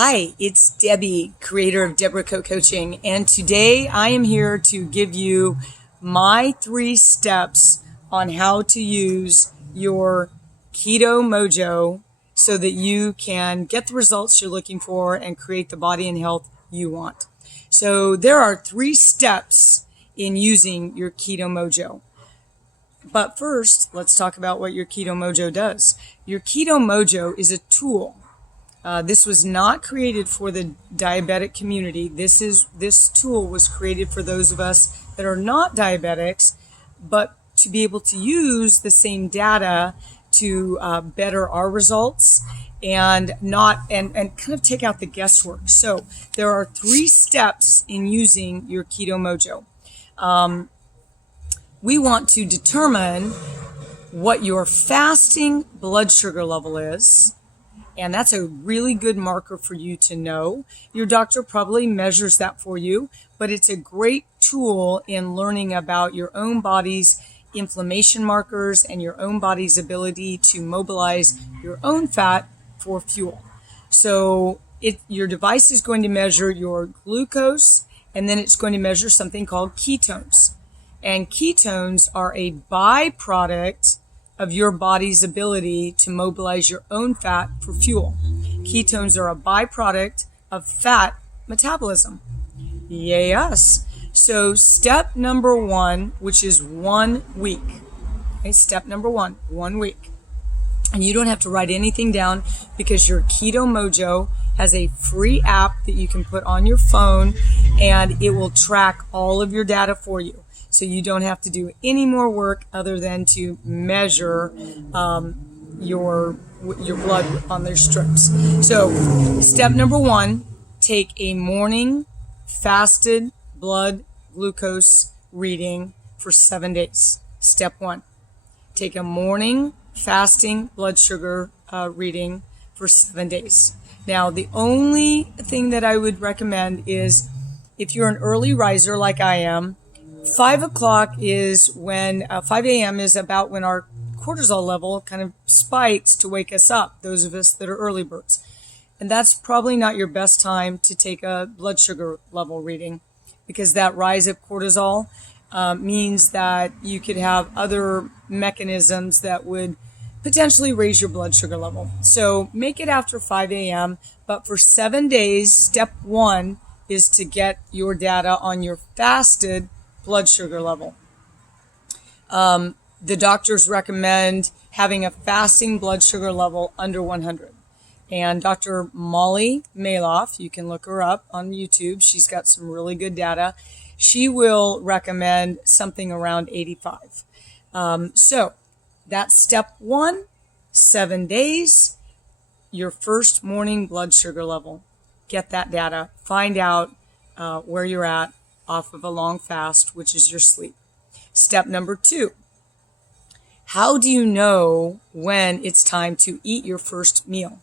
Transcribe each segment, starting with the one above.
Hi, it's Debbie, creator of Deborah Co Coaching, and today I am here to give you my 3 steps on how to use your Keto Mojo so that you can get the results you're looking for and create the body and health you want. So there are 3 steps in using your Keto Mojo. But first, let's talk about what your Keto Mojo does. Your Keto Mojo is a tool. This was not created for the diabetic community. This tool was created for those of us that are not diabetics, but to be able to use the same data to better our results and kind of take out the guesswork. So there are 3 steps in using your Keto Mojo. We want to determine what your fasting blood sugar level is. And that's a really good marker for you to know. Your doctor probably measures that for you, but it's a great tool in learning about your own body's inflammation markers and your own body's ability to mobilize your own fat for fuel. So your device is going to measure your glucose, and then it's going to measure something called ketones. And ketones are a byproduct of your body's ability to mobilize your own fat for fuel. Ketones are a byproduct of fat metabolism. Yay us. So step number 1, which is 1 week. Okay, step number 1 week. And you don't have to write anything down because your Keto Mojo has a free app that you can put on your phone, and it will track all of your data for you. So you don't have to do any more work other than to measure your blood on their strips. So step number 1, take a morning fasted blood glucose reading for 7 days. Step 1, take a morning fasting blood sugar reading for 7 days. Now, the only thing that I would recommend is if you're an early riser like I am, 5 o'clock is when, 5 a.m. is about when our cortisol level kind of spikes to wake us up, those of us that are early birds. And that's probably not your best time to take a blood sugar level reading, because that rise of cortisol means that you could have other mechanisms that would potentially raise your blood sugar level. So make it after 5 a.m., but for 7 days, step 1 is to get your data on your fasted blood sugar level. The doctors recommend having a fasting blood sugar level under 100. And Dr. Molly Maloff, you can look her up on YouTube. She's got some really good data. She will recommend something around 85. So that's step 1, 7 days, your first morning blood sugar level. Get that data. Find out where you're at off of a long fast, which is your sleep. Step number 2, how do you know when it's time to eat your first meal?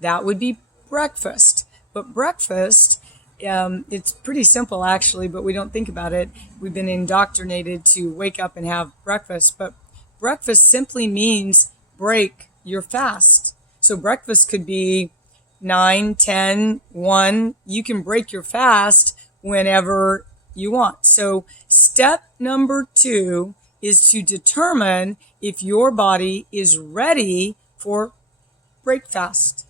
That would be breakfast. But breakfast, it's pretty simple actually, but we don't think about it. We've been indoctrinated to wake up and have breakfast, but breakfast simply means break your fast. So breakfast could be 9, 10, 1. You can break your fast whenever you want. So step number 2 is to determine if your body is ready for break fast.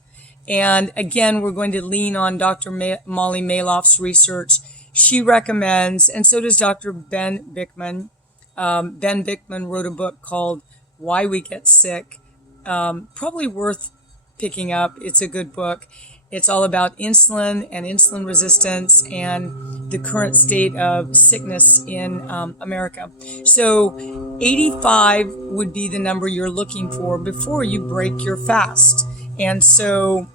And again, we're going to lean on Dr. Molly Maloff's research. She recommends, and so does Dr. Ben Bikman. Ben Bikman wrote a book called Why We Get Sick. Probably worth picking up. It's a good book. It's all about insulin and insulin resistance and the current state of sickness in America. So 85 would be the number you're looking for before you break your fast. And so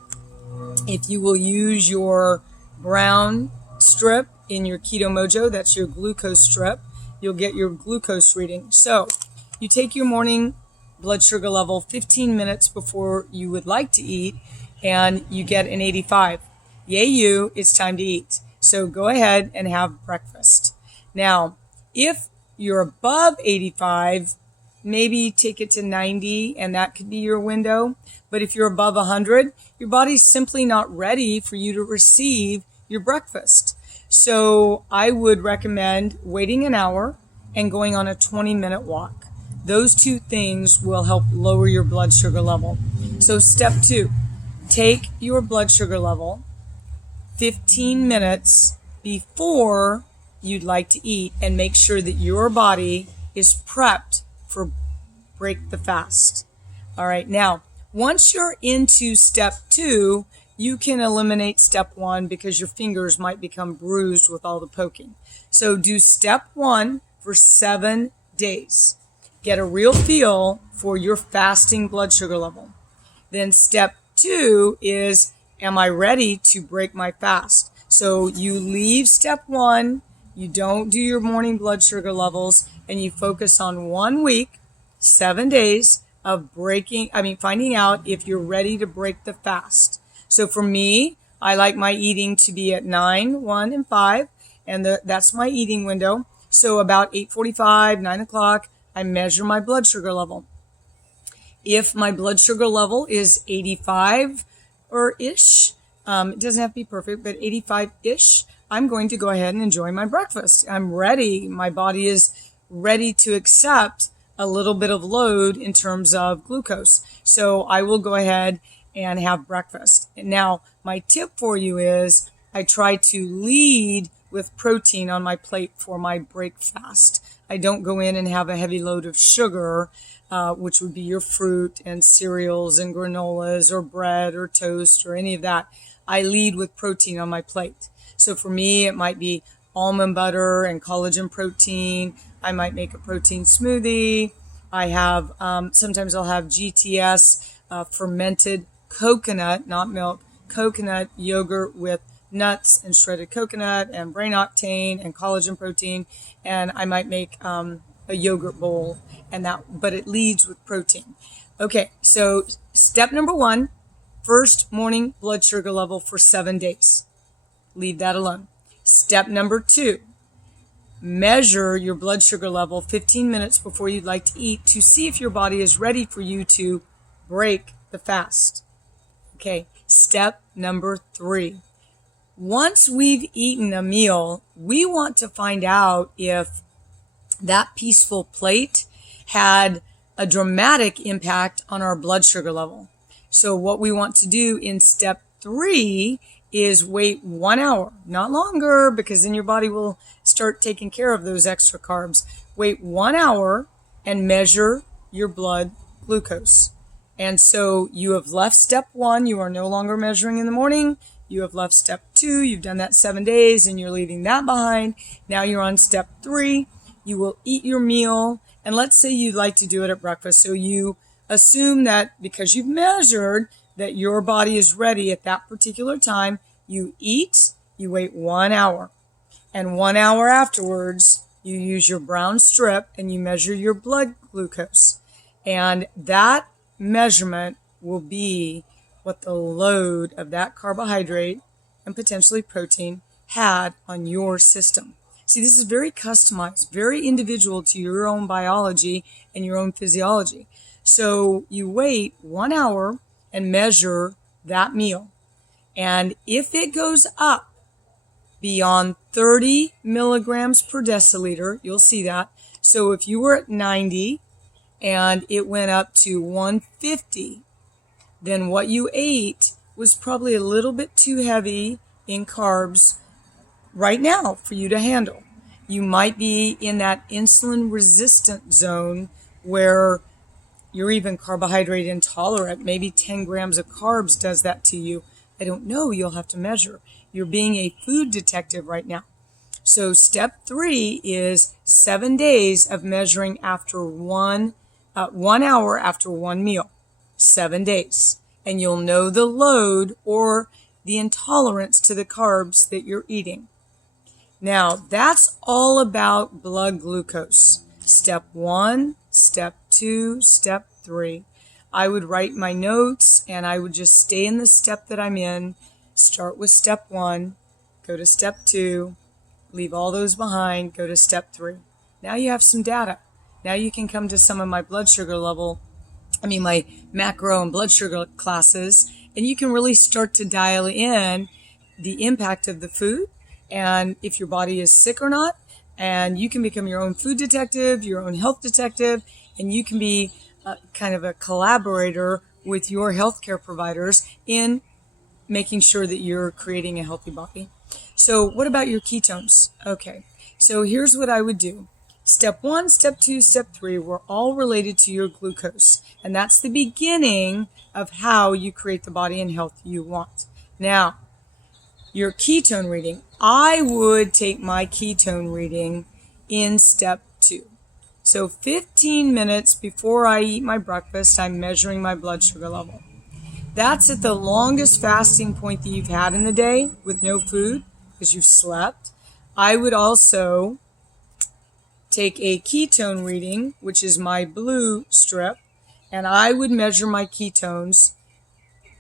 if you will use your brown strip in your Keto Mojo, that's your glucose strip, you'll get your glucose reading. So you take your morning blood sugar level 15 minutes before you would like to eat, and you get an 85. Yay you, it's time to eat. So go ahead and have breakfast. Now, if you're above 85, maybe take it to 90, and that could be your window. But if you're above 100, your body's simply not ready for you to receive your breakfast. So I would recommend waiting an hour and going on a 20-minute walk. Those two things will help lower your blood sugar level. So step 2, take your blood sugar level 15 minutes before you'd like to eat and make sure that your body is prepped for break the fast. All right, now, once you're into step 2, you can eliminate step 1 because your fingers might become bruised with all the poking. So do step 1 for 7 days. Get a real feel for your fasting blood sugar level. Then step 2 is, am I ready to break my fast? So you leave step 1, you don't do your morning blood sugar levels, and you focus on 1 week, 7 days of finding out if you're ready to break the fast. So for me, I like my eating to be at 9, 1, and 5, and that's my eating window. So about 8:45, 9 o'clock, I measure my blood sugar level. If my blood sugar level is 85 or ish, it doesn't have to be perfect, but 85-ish, I'm going to go ahead and enjoy my breakfast. I'm ready. My body is ready to accept a little bit of load in terms of glucose. So I will go ahead and have breakfast. And now my tip for you is I try to lead with protein on my plate for my break fast. I don't go in and have a heavy load of sugar, which would be your fruit and cereals and granolas or bread or toast or any of that. I lead with protein on my plate. So for me, it might be almond butter and collagen protein. I might make a protein smoothie. I have, sometimes I'll have GTS, fermented coconut, not milk, coconut yogurt with nuts and shredded coconut and brain octane and collagen protein. And I might make, a yogurt bowl but it leads with protein. Okay. So step number 1, first morning blood sugar level for 7 days. Leave that alone. Step number 2, measure your blood sugar level 15 minutes before you'd like to eat to see if your body is ready for you to break the fast. Okay, step number 3. Once we've eaten a meal, we want to find out if that peaceful plate had a dramatic impact on our blood sugar level. So what we want to do in step 3 is wait 1 hour, not longer, because then your body will start taking care of those extra carbs. Wait 1 hour and measure your blood glucose. And so you have left step 1, you are no longer measuring in the morning. You have left step 2, you've done that 7 days and you're leaving that behind. Now you're on step 3, you will eat your meal. And let's say you'd like to do it at breakfast. So you assume that because you've measured that your body is ready at that particular time, you eat, you wait 1 hour. And 1 hour afterwards, you use your brown strip and you measure your blood glucose. And that measurement will be what the load of that carbohydrate and potentially protein had on your system. See, this is very customized, very individual to your own biology and your own physiology. So you wait 1 hour and measure that meal. And if it goes up beyond 30 milligrams per deciliter, you'll see that. So if you were at 90 and it went up to 150, then what you ate was probably a little bit too heavy in carbs right now for you to handle. You might be in that insulin resistant zone where you're even carbohydrate intolerant. Maybe 10 grams of carbs does that to you. I don't know. You'll have to measure. You're being a food detective right now. So step 3 is 7 days of measuring after 1 hour after one meal. 7 days. And you'll know the load or the intolerance to the carbs that you're eating. Now, that's all about blood glucose. Step 1, step 2, step 3. I would write my notes and I would just stay in the step that I'm in. Start with step 1, go to step 2, leave all those behind, go to step 3. Now you have some data. Now you can come to some of my blood sugar level, my macro and blood sugar classes and you can really start to dial in the impact of the food and if your body is sick or not. And you can become your own food detective, your own health detective, and you can be kind of a collaborator with your healthcare providers in making sure that you're creating a healthy body. So what about your ketones? Okay, so here's what I would do. Step 1, step 2, step 3 were all related to your glucose. And that's the beginning of how you create the body and health you want. Now, your ketone reading. I would take my ketone reading in step 2. So 15 minutes before I eat my breakfast, I'm measuring my blood sugar level. That's at the longest fasting point that you've had in the day with no food because you've slept. I would also take a ketone reading, which is my blue strip, and I would measure my ketones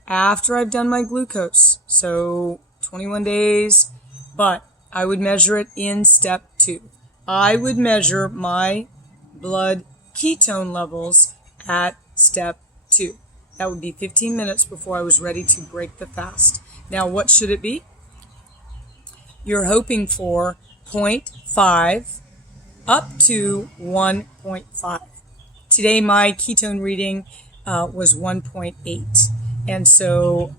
after I've done my glucose. So 21 days, but I would measure it in step 2. I would measure my blood ketone levels at step 2. That would be 15 minutes before I was ready to break the fast. Now, what should it be? You're hoping for 0.5 up to 1.5. Today, my ketone reading was 1.8. And so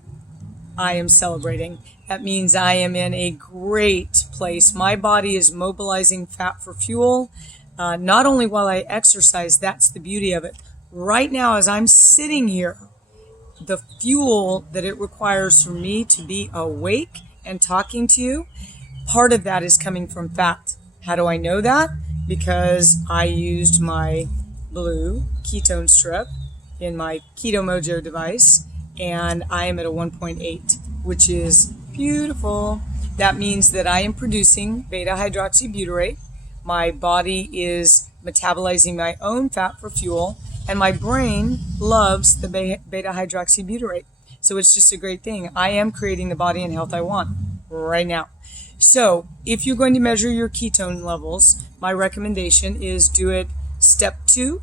I am celebrating. That means I am in a great place. My body is mobilizing fat for fuel, not only while I exercise, that's the beauty of it. Right now, as I'm sitting here, the fuel that it requires for me to be awake and talking to you, part of that is coming from fat. How do I know that? Because I used my blue ketone strip in my Keto Mojo device, and I am at a 1.8, which is beautiful. That means that I am producing beta-hydroxybutyrate. My body is metabolizing my own fat for fuel, and my brain loves the beta-hydroxybutyrate. So it's just a great thing. I am creating the body and health I want right now. So if you're going to measure your ketone levels, my recommendation is do it step 2,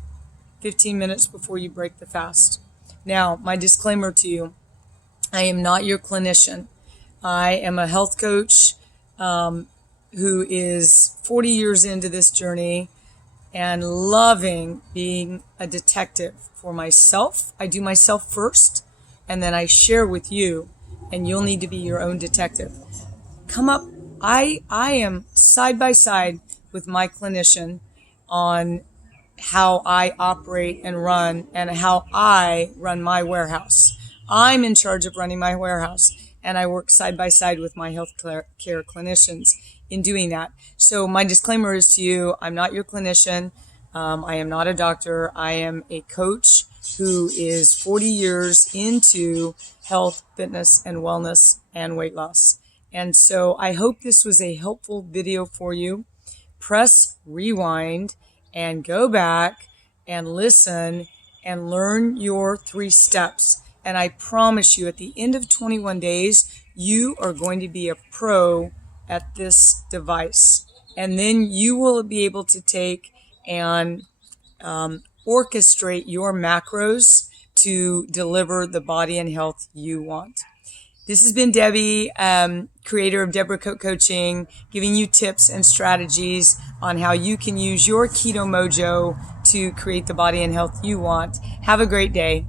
15 minutes before you break the fast. Now, my disclaimer to you, I am not your clinician. I am a health coach who is 40 years into this journey and loving being a detective for myself. I do myself first, and then I share with you, and you'll need to be your own detective. Come up. I am side by side with my clinician on how I operate and run and how I run my warehouse. I'm in charge of running my warehouse, and I work side by side with my health care clinicians in doing that. So my disclaimer is to you, I'm not your clinician. I am not a doctor. I am a coach who is 40 years into health, fitness, and wellness and weight loss. And so I hope this was a helpful video for you. Press rewind and go back and listen and learn your 3 steps. And I promise you, at the end of 21 days, you are going to be a pro at this device. And then you will be able to take and orchestrate your macros to deliver the body and health you want. This has been Debbie, creator of Deborah Coat Coaching, giving you tips and strategies on how you can use your Keto Mojo to create the body and health you want. Have a great day.